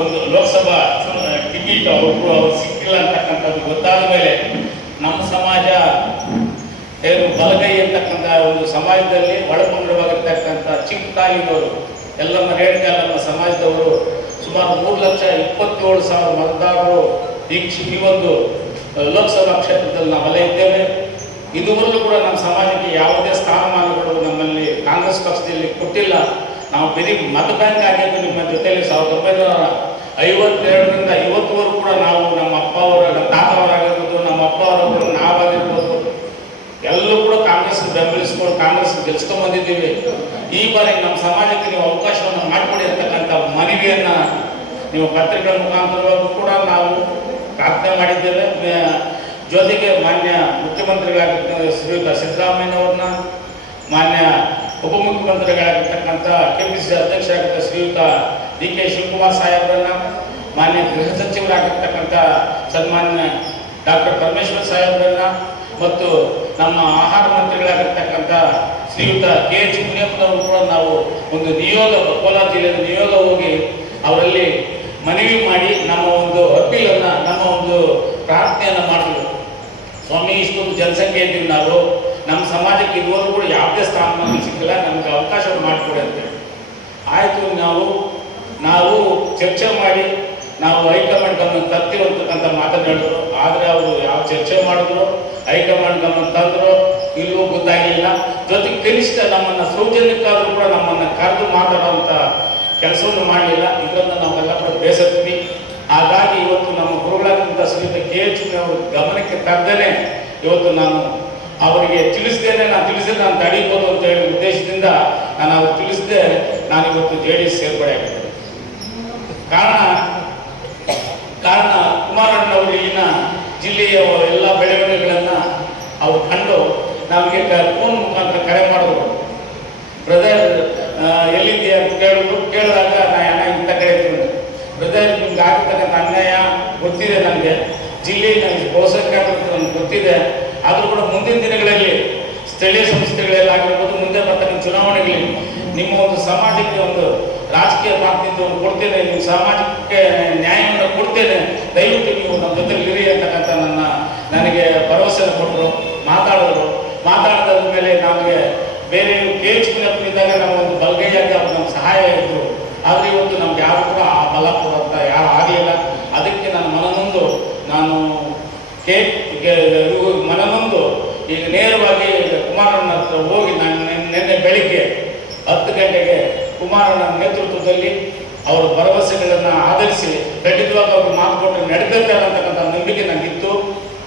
ಒಂದು ಲೋಕಸಭಾ ಟಿಕೆಟ್ ಒಬ್ಬರು ಅವ್ರು ಸಿಕ್ಕಿಲ್ಲ ಅಂತಕ್ಕಂಥದ್ದು ಗೊತ್ತಾದ ಮೇಲೆ ನಮ್ಮ ಸಮಾಜ ಬಲಗೈ ಅಂತಕ್ಕಂಥ ಒಂದು ಸಮಾಜದಲ್ಲಿ ಒಳಗೊಂಡಿರುವಾಗಿರ್ತಕ್ಕಂಥ ಚಿಕ್ಕ ತಾಯಿಯವರು ಎಲ್ಲಮ್ಮ ರೇಣುಕಾ ನಮ್ಮ ಸಮಾಜದವರು ಸುಮಾರು ಮೂರು ಲಕ್ಷ ಇಪ್ಪತ್ತೇಳು ಸಾವಿರ ಮತದಾರರು ಈ ಈ ಒಂದು ಲೋಕಸಭಾ ಕ್ಷೇತ್ರದಲ್ಲಿ ನಾವೆಲ್ಲ ಇದ್ದೇವೆ. ಇದುವರೆಗೂ ಕೂಡ ನಮ್ಮ ಸಮಾಜಕ್ಕೆ ಯಾವುದೇ ಸ್ಥಾನಮಾನಗಳು ನಮ್ಮಲ್ಲಿ ಕಾಂಗ್ರೆಸ್ ಪಕ್ಷದಲ್ಲಿ ಕೊಟ್ಟಿಲ್ಲ. ನಾವು ಬರೀ ಮತ ಬ್ಯಾಂಕ್ ಆಗಿದ್ದು ನಿಮ್ಮ ಜೊತೆಯಲ್ಲಿ ಸಾವಿರದ ಒಂಬೈನೂರ ಐವತ್ತೆರಡರಿಂದ ಐವತ್ತುವರೆಗೂ ಕೂಡ ನಾವು ನಮ್ಮ ಅಪ್ಪ ಅವರ, ನಮ್ಮ ತಾತ ಅವರಾಗಿರ್ಬೋದು ನಮ್ಮ ಅಪ್ಪ ಅವರವರು ನಾವಾಗಿರ್ಬೋದು ಎಲ್ಲರೂ ಕೂಡ ಕಾಂಗ್ರೆಸ್ ಬೆಂಬಲಿಸ್ಕೊಂಡು ಕಾಂಗ್ರೆಸ್ ಗೆಲ್ಸ್ಕೊಂಡ್ ಬಂದಿದ್ದೀವಿ. ಈ ಬಾರಿ ನಮ್ಮ ಸಮಾಜಕ್ಕೆ ನೀವು ಅವಕಾಶವನ್ನು ಮಾಡಿಕೊಡಿ ಅಂತಕ್ಕಂಥ ನೀವು ಪತ್ರಿಕೆಗಳ ಮುಖಾಂತರವಾಗಿ ಕೂಡ ನಾವು ಪ್ರಾರ್ಥನೆ ಮಾಡಿದ್ದೇವೆ. ಜೊತೆಗೆ ಮಾನ್ಯ ಮುಖ್ಯಮಂತ್ರಿಗಳಾಗಿರ್ತಕ್ಕಂಥ ಶ್ರೀಯುತ ಸಿದ್ದರಾಮಯ್ಯನವ್ರನ್ನ ಮಾನ್ಯ ಉಪಮುಖ್ಯಮಂತ್ರಿಗಳಾಗಿರ್ತಕ್ಕಂಥ ಕೆ ಪಿ ಸಿ ಅಧ್ಯಕ್ಷರಾಗಿದ್ದ ಶ್ರೀಯುತ ಡಿ ಕೆ ಶಿವಕುಮಾರ್ ಸಾಹೇಬ್ರನ್ನ ಮಾನ್ಯ ಗೃಹ ಸಚಿವರಾಗಿರ್ತಕ್ಕಂಥ ಸನ್ಮಾನ್ಯ ಡಾಕ್ಟರ್ ಪರಮೇಶ್ವರ್ ಸಾಹೇಬ್ರನ್ನ ಮತ್ತು ನಮ್ಮ ಆಹಾರ ಮಂತ್ರಿಗಳಾಗಿರ್ತಕ್ಕಂಥ ಶ್ರೀಯುತ ಕೆ ಎಚ್ ಮುನಿಯಪ್ಪನವರು ಕೂಡ ನಾವು ಒಂದು ನಿಯೋಗ ಕೋಲಾರ ಜಿಲ್ಲೆಯ ನಿಯೋಗ ಹೋಗಿ ಅವರಲ್ಲಿ ಮನವಿ ಮಾಡಿ ನಮ್ಮ ಒಂದು ಅಪೀಲನ್ನು, ನಮ್ಮ ಒಂದು ಪ್ರಾರ್ಥನೆಯನ್ನು ಮಾಡಿದ್ರು ಸ್ವಾಮಿ, ಇಷ್ಟೊಂದು ಜನಸಂಖ್ಯೆ ಇದ್ದೀವಿ ನಾವು. ನಮ್ಮ ಸಮಾಜಕ್ಕೆ ಇದುವರೆಗೂ ಯಾವುದೇ ಸ್ಥಾನಮಾನ ಸಿಕ್ಕಿಲ್ಲ, ನಮಗೆ ಅವಕಾಶವನ್ನು ಮಾಡಿಕೊಡುತ್ತೆ. ಅಂತೇಳಿ ಆಯಿತು, ನಾವು ನಾವು ಚರ್ಚೆ ಮಾಡಿ, ನಾವು ಹೈಕಮಾಂಡ್ ಗಮನ ತರ್ತೀವಿ ಅಂತಕ್ಕಂಥ ಮಾತನ್ನು ಹೇಳಿದ್ರು. ಆದರೆ ಅವರು ಯಾವ ಚರ್ಚೆ ಮಾಡಿದ್ರು, ಹೈಕಮಾಂಡ್ ಗಮನ ತಂದ್ರು ಇಲ್ಲೂ ಗೊತ್ತಾಗಿಲ್ಲ ಜೊತೆಗೆ ಕನಿಷ್ಠ ನಮ್ಮನ್ನು ಸೌಜನ್ಯಕ್ಕಾದರೂ ಕೂಡ ನಮ್ಮನ್ನು ಕರೆದು ಮಾತಾಡುವಂಥ ಕೆಲಸವನ್ನು ಮಾಡಲಿಲ್ಲ. ಇದರಿಂದ ನಾವೆಲ್ಲ ಕೂಡ ಬೇಸತ್ತೀವಿ. ಹಾಗಾಗಿ ಇವತ್ತು ನಮ್ಮ ಗುರುಗಳಾದಂಥ ಶ್ರೀಯುತ ಕೆ ಎಚ್ ಅವರು ಗಮನಕ್ಕೆ ತರದೇನೆ ಇವತ್ತು ನಾನು ಅವರಿಗೆ ತಿಳಿಸ್ದೇನೆ ನಾನು ತಿಳಿಸಿದ್ರೆ ನಾನು ತಡೀಬೋದು ಅಂತ ಹೇಳಿ ಉದ್ದೇಶದಿಂದ ನಾನು ಅವ್ರಿಗೆ ತಿಳಿಸದೆ ನಾನು ಇವತ್ತು ಜೆ ಡಿ ಎಸ್ ಸೇರ್ಪಡೆ ಕಾರಣ ಕಾರಣ ಕಾರಣ ಕುಮಾರಣ್ಣವರು ಇಲ್ಲಿನ ಜಿಲ್ಲೆಯ ಎಲ್ಲ ಬೆಳವಣಿಗೆಗಳನ್ನು ಅವ್ರು ಕಂಡು ನಮಗೆ ಫೋನ್ ಮುಖಾಂತರ ಕರೆ ಮಾಡಿದ್ರು. ಬ್ರದರ್ ಎಲ್ಲಿದ್ದೀಯ ಕೇಳಿದ್ರು ಕೇಳಿದಾಗ ನಾನು ಇಂಥ ಕಡೆ ಇದ್ದೀನಿ. ಬ್ರದರ್, ನಿಮ್ಗೆ ಆಗ್ತಕ್ಕಂಥ ಅನ್ಯಾಯ ಗೊತ್ತಿದೆ ನನಗೆ. ಜಿಲ್ಲೆಯಲ್ಲಿ ನನಗೆ ಬಹುಸಂಖ್ಯಾತ ನನಗೆ ಗೊತ್ತಿದೆ. ಆದರೂ ಕೂಡ ಮುಂದಿನ ದಿನಗಳಲ್ಲಿ ಸ್ಥಳೀಯ ಸಂಸ್ಥೆಗಳಲ್ಲಾಗಿರ್ಬೋದು ಮುಂದೆ ಬರ್ತಕ್ಕಂಥ ಚುನಾವಣೆಗಳಲ್ಲಿ ನಿಮ್ಮ ಒಂದು ಸಮಾಜಕ್ಕೆ ಒಂದು ರಾಜಕೀಯ ಪ್ರಾತಿನಿಧ್ಯ ಒಂದು ಕೊಡ್ತೇನೆ, ನೀವು ಸಮಾಜಕ್ಕೆ ನ್ಯಾಯವನ್ನು ಕೊಡ್ತೇನೆ, ದಯವಿಟ್ಟು ನೀವು ನಮ್ಮ ಜೊತೆಲಿ ಇರಿ ಅಂತಕ್ಕಂಥ ನನ್ನ ನನಗೆ ಭರವಸೆಯನ್ನು ಕೊಟ್ಟರು, ಮಾತಾಡಿದ್ರು. ಮಾತಾಡಿದ ಮೇಲೆ ನಮಗೆ ಬೇರೆ ಕೆ ಎಚ್ ಇದ್ದಾಗ ನಾವು ಒಂದು ಬಲಗೈಯಾಗಿ ಅವ್ರು ನಮ್ಗೆ ಸಹಾಯ ಆಯಿತು ಆದರೆ ಇವತ್ತು ನಮ್ಗೆ ಯಾರು ಕೂಡ ಆ ಬಲ ಕೊಡುವಂತ ಯಾರು ಆಗಲಿಲ್ಲ ಅದಕ್ಕೆ ನಾನು ಮನನೊಂದು ನಾನು ಕೆ ಇವು ಮನನೊಂದು ಈಗ ನೇರವಾಗಿ ಕುಮಾರಣ್ಣ ಹೋಗಿ ನಾನು ನಿನ್ನೆ- ಬೆಳಿಗ್ಗೆ ಹತ್ತು ಗಂಟೆಗೆ ಕುಮಾರಣ್ಣ ನೇತೃತ್ವದಲ್ಲಿ ಅವರ ಭರವಸೆಗಳನ್ನು ಆಧರಿಸಿ ಖಂಡಿತವಾಗ ಅವರು ಮಾತು ನಡೆದಂತೆ ಅಂತಕ್ಕಂಥ ನಂಬಿಕೆ ನನಗಿತ್ತು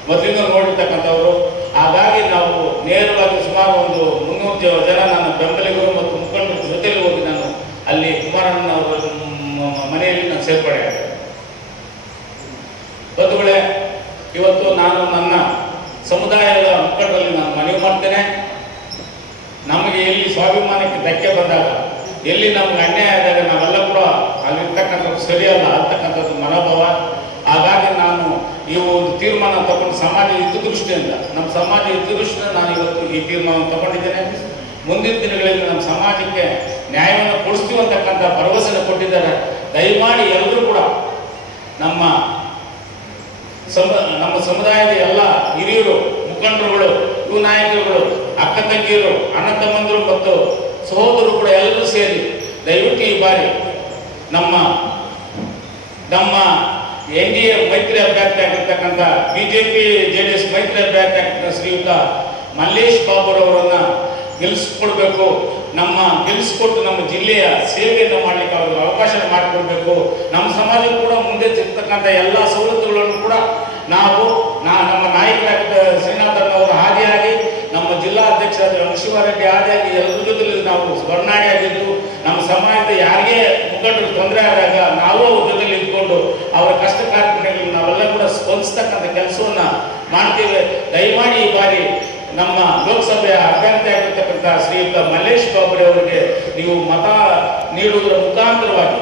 ಮೊದಲಿಂದ ನೋಡಿರ್ತಕ್ಕಂಥವ್ರು. ಹಾಗಾಗಿ ನಾವು ನೇರವಾಗಿ ಸುಮಾರು ಒಂದು ಮುನ್ನೂರು ಜನ ನನ್ನ ಬೆಂಬಲಿಗರು ಮತ್ತು ಮುಖಂಡರ ಜೊತೆಲಿ ಹೋಗಿ ನಾನು ಅಲ್ಲಿ ಕುಮಾರಣ್ಣ ಅವರ ಮ್- ಮನೆಯಲ್ಲಿ ನಾನು ಸೇರ್ಪಡೆ ಆದೆ ಬಂಧುಗಳೇ ಇವತ್ತು ನಾನು ನನ್ನ ಸಮುದಾಯದ ಮುಖಂಡರಲ್ಲಿ ನಾನು ಮನವಿ ಮಾಡ್ತೇನೆ ನಮಗೆ ಎಲ್ಲಿ ಸ್ವಾಭಿಮಾನಕ್ಕೆ ಧಕ್ಕೆ ಬಂದಾಗ ಎಲ್ಲಿ ನಮ್ಗೆ ಅನ್ಯಾಯ ಆದಾಗ ನಾವೆಲ್ಲ ಕೂಡ ಅಲ್ಲಿರ್ತಕ್ಕಂಥದ್ದು ಸರಿಯಲ್ಲ ಅಂತಕ್ಕಂಥದ್ದು ಮನೋಭಾವ. ಹಾಗಾಗಿ ನಾನು ಈ ಒಂದು ತೀರ್ಮಾನ ತಗೊಂಡು ಸಮಾಜ ಹಿತದೃಷ್ಟಿಯಿಂದ, ನಮ್ಮ ಸಮಾಜ ಹಿತದೃಷ್ಟಿಯಿಂದ ನಾನು ಇವತ್ತು ಈ ತೀರ್ಮಾನ ತಗೊಂಡಿದ್ದೇನೆ. ಮುಂದಿನ ದಿನಗಳಲ್ಲಿ ನಮ್ಮ ಸಮಾಜಕ್ಕೆ ನ್ಯಾಯವನ್ನು ಕೊಡಿಸ್ತೀವಿ ಅಂತಕ್ಕಂಥ ಭರವಸೆನ ಕೊಟ್ಟಿದ್ದಾರೆ. ದಯಮಾಡಿ ಎಲ್ಲರೂ ಕೂಡ ನಮ್ಮ ಸಮ, ನಮ್ಮ ಸಮುದಾಯದ ಎಲ್ಲ ಹಿರಿಯರು, ಮುಖಂಡರುಗಳು ಯುವ ನಾಯಕರುಗಳು, ಅಕ್ಕ ತಂಗಿಯರು, ಅಣ್ಣ ತಮ್ಮಂದರು ಮತ್ತು ಸಹೋದರರು ಕೂಡ ಎಲ್ಲರೂ ಸೇರಿ ದಯವಿಟ್ಟು ಈ ಬಾರಿ ನಮ್ಮ ನಮ್ಮ ಎನ್ ಡಿ ಎ ಮೈತ್ರಿ ಅಭ್ಯರ್ಥಿ ಆಗಿರ್ತಕ್ಕಂಥ ಬಿಜೆಪಿ ಜೆ ಡಿ ಎಸ್ ಮೈತ್ರಿ ಅಭ್ಯರ್ಥಿ ಆಗಿರ್ತಕ್ಕಂಥ ಶ್ರೀಯುತ ಮಲ್ಲೇಶ್ ಬಾಬುರವರನ್ನ ಗೆಲ್ಲಿಸ್ಕೊಡ್ಬೇಕು. ನಮ್ಮ ಗೆಲ್ಲಿಸ್ಕೊಟ್ಟು ನಮ್ಮ ಜಿಲ್ಲೆಯ ಸೇವೆಯನ್ನು ಮಾಡಲಿಕ್ಕೆ ಅವ್ರಿಗೆ ಅವಕಾಶ ಮಾಡಿಕೊಡ್ಬೇಕು. ನಮ್ಮ ಸಮಾಜ ಕೂಡ ಮುಂದೆ ಸಿಗ್ತಕ್ಕಂಥ ಎಲ್ಲ ಸವಲತ್ತುಗಳನ್ನು ಕೂಡ ನಾವು ನಮ್ಮ ನಾಯಕರಾಗಿದ್ದ ಜಿಲ್ಲಾ ಅಧ್ಯಕ್ಷರಾದ ಆದಾಗ ಎಲ್ಲರ ನಾವು ಸ್ವರ್ಣಾಡಿಯಾಗಿದ್ದು ನಮ್ಮ ಸಮಾಜದ ಯಾರಿಗೆ ಮುಖಂಡರು ತೊಂದರೆ ಆದಾಗ ನಾವು ಅವ್ರ ಇದ್ಕೊಂಡು ಅವರ ಕಷ್ಟ ಕಾರ್ಯಕ್ರಮಗಳಲ್ಲಿ ನಾವೆಲ್ಲ ಕೂಡ ಸ್ಪಂದಿಸ್ತಕ್ಕಂಥ ಕೆಲಸವನ್ನ ಮಾಡ್ತೇವೆ. ದಯಮಾಡಿ ಈ ಬಾರಿ ನಮ್ಮ ಲೋಕಸಭೆಯ ಅಭ್ಯರ್ಥಿ ಆಗಿರ್ತಕ್ಕಂಥ ಶ್ರೀಯುತ ಮಲ್ಲೇಶ್ ಬಾಬುರೆ ಅವರಿಗೆ ನೀವು ಮತ ನೀಡುವುದರ ಮುಖಾಂತರವಾಗಿ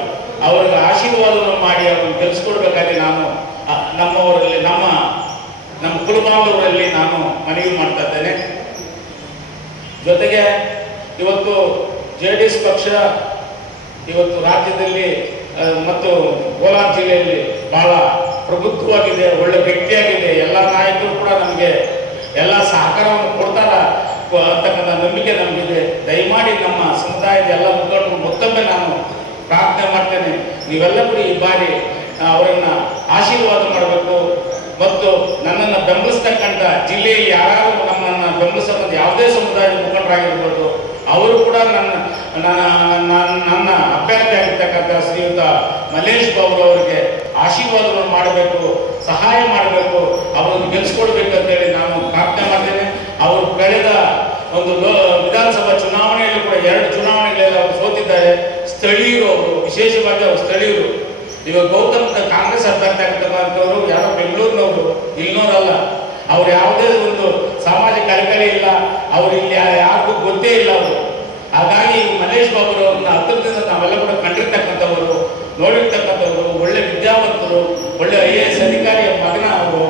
ಅವರಿಗೆ ಆಶೀರ್ವಾದವನ್ನು ಮಾಡಿ ಅವರನ್ನು ಗೆಲ್ಸ್ಕೊಡ್ಬೇಕಾಗಿ ನಾನು ನಮ್ಮವರಲ್ಲಿ, ನಮ್ಮ ನಮ್ಮ ಕುಲಬಾಂಧವರಲ್ಲಿ ನಾನು ಮನವಿ ಮಾಡ್ತಾ ಜೊತೆಗೆ ಇವತ್ತು ಜೆ ಡಿ ಎಸ್ ಪಕ್ಷ ಇವತ್ತು ರಾಜ್ಯದಲ್ಲಿ ಮತ್ತು ಕೋಲಾರ ಜಿಲ್ಲೆಯಲ್ಲಿ ಬಹಳ ಪ್ರಬುದ್ಧವಾಗಿದೆ, ಒಳ್ಳೆ ವ್ಯಕ್ತಿಯಾಗಿದೆ. ಎಲ್ಲ ನಾಯಕರು ಕೂಡ ನಮಗೆ ಎಲ್ಲ ಸಹಕಾರವನ್ನು ಕೊಡ್ತಾರ ಅಂತಕ್ಕಂಥ ನಂಬಿಕೆ ನಮಗಿದೆ. ದಯಮಾಡಿ ನಮ್ಮ ಸಮುದಾಯದ ಎಲ್ಲ ಮುಖಂಡರು, ಮತ್ತೊಮ್ಮೆ ನಾನು ಪ್ರಾರ್ಥನೆ ಮಾಡ್ತೇನೆ. ನೀವೆಲ್ಲ ಕೂಡ ಈ ಬಾರಿ ಅವರನ್ನು ಆಶೀರ್ವಾದ ಮಾಡಬೇಕು. ಮತ್ತು ನನ್ನನ್ನು ಬೆಂಬಲಿಸ್ತಕ್ಕಂಥ ಜಿಲ್ಲೆಯಲ್ಲಿ ಯಾರು ನಮ್ಮನ್ನು ಬೆಂಬಲಿಸತಕ್ಕಂಥ ಯಾವುದೇ ಸಮುದಾಯದ ಮುಖಂಡರಾಗಿರ್ಬೋದು, ಅವರು ಕೂಡ ನನ್ನ ನನ್ನ ನನ್ನ- ಅಭ್ಯರ್ಥಿ ಆಗಿರ್ತಕ್ಕಂಥ ಶ್ರೀಯುತ ಮಲ್ಲೇಶ್ ಬಾಬು ಅವರಿಗೆ ಆಶೀರ್ವಾದವನ್ನು ಮಾಡಬೇಕು, ಸಹಾಯ ಮಾಡಬೇಕು, ಅವರನ್ನು ಗೆಲ್ಲಿಸ್ಕೊಡ್ಬೇಕು ಅಂತೇಳಿ ನಾನು ಪ್ರಾರ್ಥನೆ ಮಾಡ್ತೇನೆ. ಅವರು ಕಳೆದ ಒಂದು ವಿಧಾನಸಭಾ ಚುನಾವಣೆಯಲ್ಲಿ ಕೂಡ ಎರಡು ಚುನಾವಣೆಗಳಲ್ಲಿ ಅವರು ಸೋತಿದ್ದಾರೆ. ಸ್ಥಳೀಯರು ಅವರು, ವಿಶೇಷವಾಗಿ ಅವರು ಸ್ಥಳೀಯರು. ಇವಾಗ ಗೌತಮ್ ಕಾಂಗ್ರೆಸ್ ಅಭ್ಯರ್ಥಿ ಆಗಿರ್ತಕ್ಕಂಥವ್ರು ಯಾರೋ ಬೆಂಗಳೂರಿನವರು ಇಲ್ಲಿನವರಲ್ಲ ಅವ್ರು ಯಾವುದೇ ಒಂದು ಕಳಕಳಿ ಇಲ್ಲ. ಅವ್ರು ಇಲ್ಲಿ ಯಾರಿಗೂ ಗೊತ್ತೇ ಇಲ್ಲ ಅವರು. ಹಾಗಾಗಿ ಮಹೇಶ್ ಬಾಬು ಅವ್ರನ್ನ ಹತ್ತಿರದಿಂದ ನಾವೆಲ್ಲ ಕೂಡ ಕಂಡಿರ್ತಕ್ಕಂಥವರು, ನೋಡಿರ್ತಕ್ಕಂಥವರು, ಒಳ್ಳೆ ವಿದ್ಯಾವಂತರು, ಒಳ್ಳೆ ಐ ಎ ಎಸ್ ಅಧಿಕಾರಿಯ ಮಗನ ಅವರು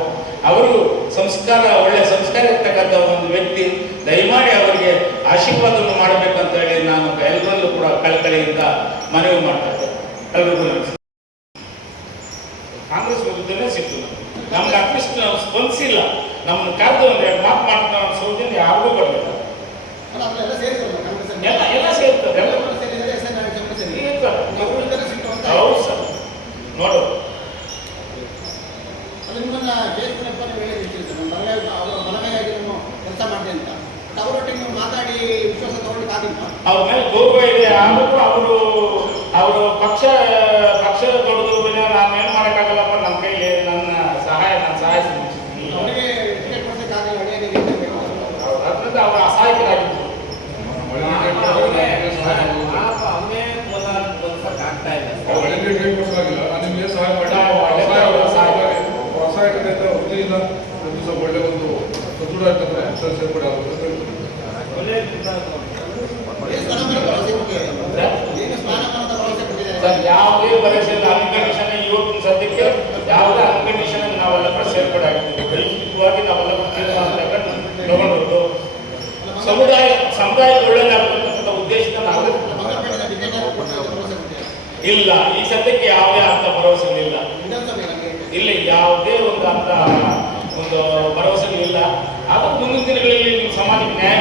ಅವರು ಸಂಸ್ಕಾರ, ಒಳ್ಳೆ ಸಂಸ್ಕಾರ ಇರ್ತಕ್ಕಂಥ ಒಂದು ವ್ಯಕ್ತಿ. ದಯಮಾಡಿ ಅವರಿಗೆ ಆಶೀರ್ವಾದವನ್ನು ಮಾಡಬೇಕಂತ ಹೇಳಿ ನಾನು ಎಲ್ಲರಲ್ಲೂ ಕೂಡ ಕಳಕಳಿಯಿಂದ ಮನವಿ ಮಾಡ್ತಾ ಇದ್ದೇನೆ ಎಲ್ರಿಗೂ ನಮಸ್ಕಾರ ಕಾಂಗ್ರೆಸ್ ವಿರುದ್ಧನೇ ಸಿಕ್ತು ನಮ್ಗೆ. ನಮ್ಗೆ ಅಟ್ಲೀಸ್ಟ್ ನಾವು ಸ್ಪಂದಿಸಿಲ್ಲ ನಮ್ಮನ್ನು ಕರೆದು ಒಂದು ಎರಡು ಮಾತು ಮಾಡ್ತಾ ಸೌಜನ್ಯ ಯಾರಿಗೂ ಬರಲಿಲ್ಲ ಅಲ್ಲ, ಅವರೆಲ್ಲ ಸೇರಿದ್ರಲ್ಲ ಕಾಂಗ್ರೆಸ್ ಅಲ್ಲಿ. ಎಲ್ಲ ಎಲ್ಲ ಸೇರ್ತದೆ ಎಲ್ಲ ಎಲ್ಲರೂ ಸೇರಿದ್ದಾರೆ, ಎಸ್ ಎನ್ ನಾರಾಯಣ ಸ್ವಾಮಿ ಸೇರಿ. ಸೇರ್ತದೆ. ನಾವು ಉಳಿದೆಲ್ಲ ಸಿಟ್ಟು ಅಂತ ಹೌದು ಸರ್ ನೋಡು ಅದು ನಿಮ್ಮನ್ನ ಕೇಸ್ಕೊಳಪ್ಪ ನೀವು ಹೇಳಿದ್ದೀರಿ ಸರ್. ನಮ್ಮ ಬಲಗೈ ಅವರ ಬಲಗೈಯಾಗಿ ನೀವು ಕೆಲಸ ಮಾಡಿದೆ ಅಂತ ಬಟ್ ಅವರೊಟ್ಟಿಗೆ ನೀವು ಮಾತಾಡಿ ವಿಶ್ವಾಸ ತಗೊಳ್ಳಿಕ್ಕಾಗಿಲ್ಲ ಅವ್ರ ಮೇಲೆ ಗೌರವ ಇದೆ ಆದರೂ ಅವರು ಅವರು ಪಕ್ಷ ಪಕ್ಷದ ದೊಡ್ಡದು ಮೇಲೆ ನಾನು ಏನು ಮಾಡೋಕ್ಕಾಗಲ್ಲಪ್ಪ ನನ್ನ ಕೈಲಿ ನನ್ನ ಸಹಾಯ ನನ್ನ ಸಹಾಯ. ಅದರಿಂದ ಅವರು ಅಸಹಾಯಕರಾಗಿದ್ದರು ಒಳ್ಳೆ ಒಂದು ಸದೃಢ ಇರ್ತಂದ್ರೆ ಸೇರ್ಪಡೆ ಆಗುತ್ತೆ ಏನು ಸ್ಥಾನಮಾನ ಭರವಸೆ ಕೊಟ್ಟಿದ್ದಾರೆ? ಏನು ಸ್ಥಾನಮಾನದ ಭರವಸೆ ಕೊಟ್ಟಿದ್ದಾರೆ? ಸರ್ ಯಾವುದೇ ಭರವಸೆ ಇಲ್ಲ ಅನ್ಕಂಡೀಷನ್ ಇವತ್ತಿನ ಸದ್ಯಕ್ಕೆ ಯಾವುದೇ ಅನ್ಕಂಡೀಷನ್ ನಾವೆಲ್ಲ ಕೂಡ ಸೇರ್ಪಡೆ ಆಗಿದ್ದೀವಿ ವೈಯಕ್ತಿಕವಾಗಿ ನಾವೆಲ್ಲ ಕೂಡ ತೀರ್ಮಾನ ತಗೊಂಡು ತಗೊಂಡದ್ದು ಸಮುದಾಯ ಸಮುದಾಯದ ಒಳ್ಳೆಯದಾಗತಕ್ಕಂಥ ಉದ್ದೇಶದ ನಾವು ಭರವಸೆ. ಇಲ್ಲ ಈ ಸದ್ಯಕ್ಕೆ ಯಾವುದೇ ಅಂತ ಇಲ್ಲ ಇಲ್ಲ ಇಲ್ಲಿ ಯಾವುದೇ ಒಂದು ಅಂತ ಒಂದು ಭರವಸೆಗಳಿಲ್ಲ ಆದ್ರೆ ಮುಂದಿನ ದಿನಗಳಲ್ಲಿ ಸಮಾಜಕ್ಕೆ ನ್ಯಾಯ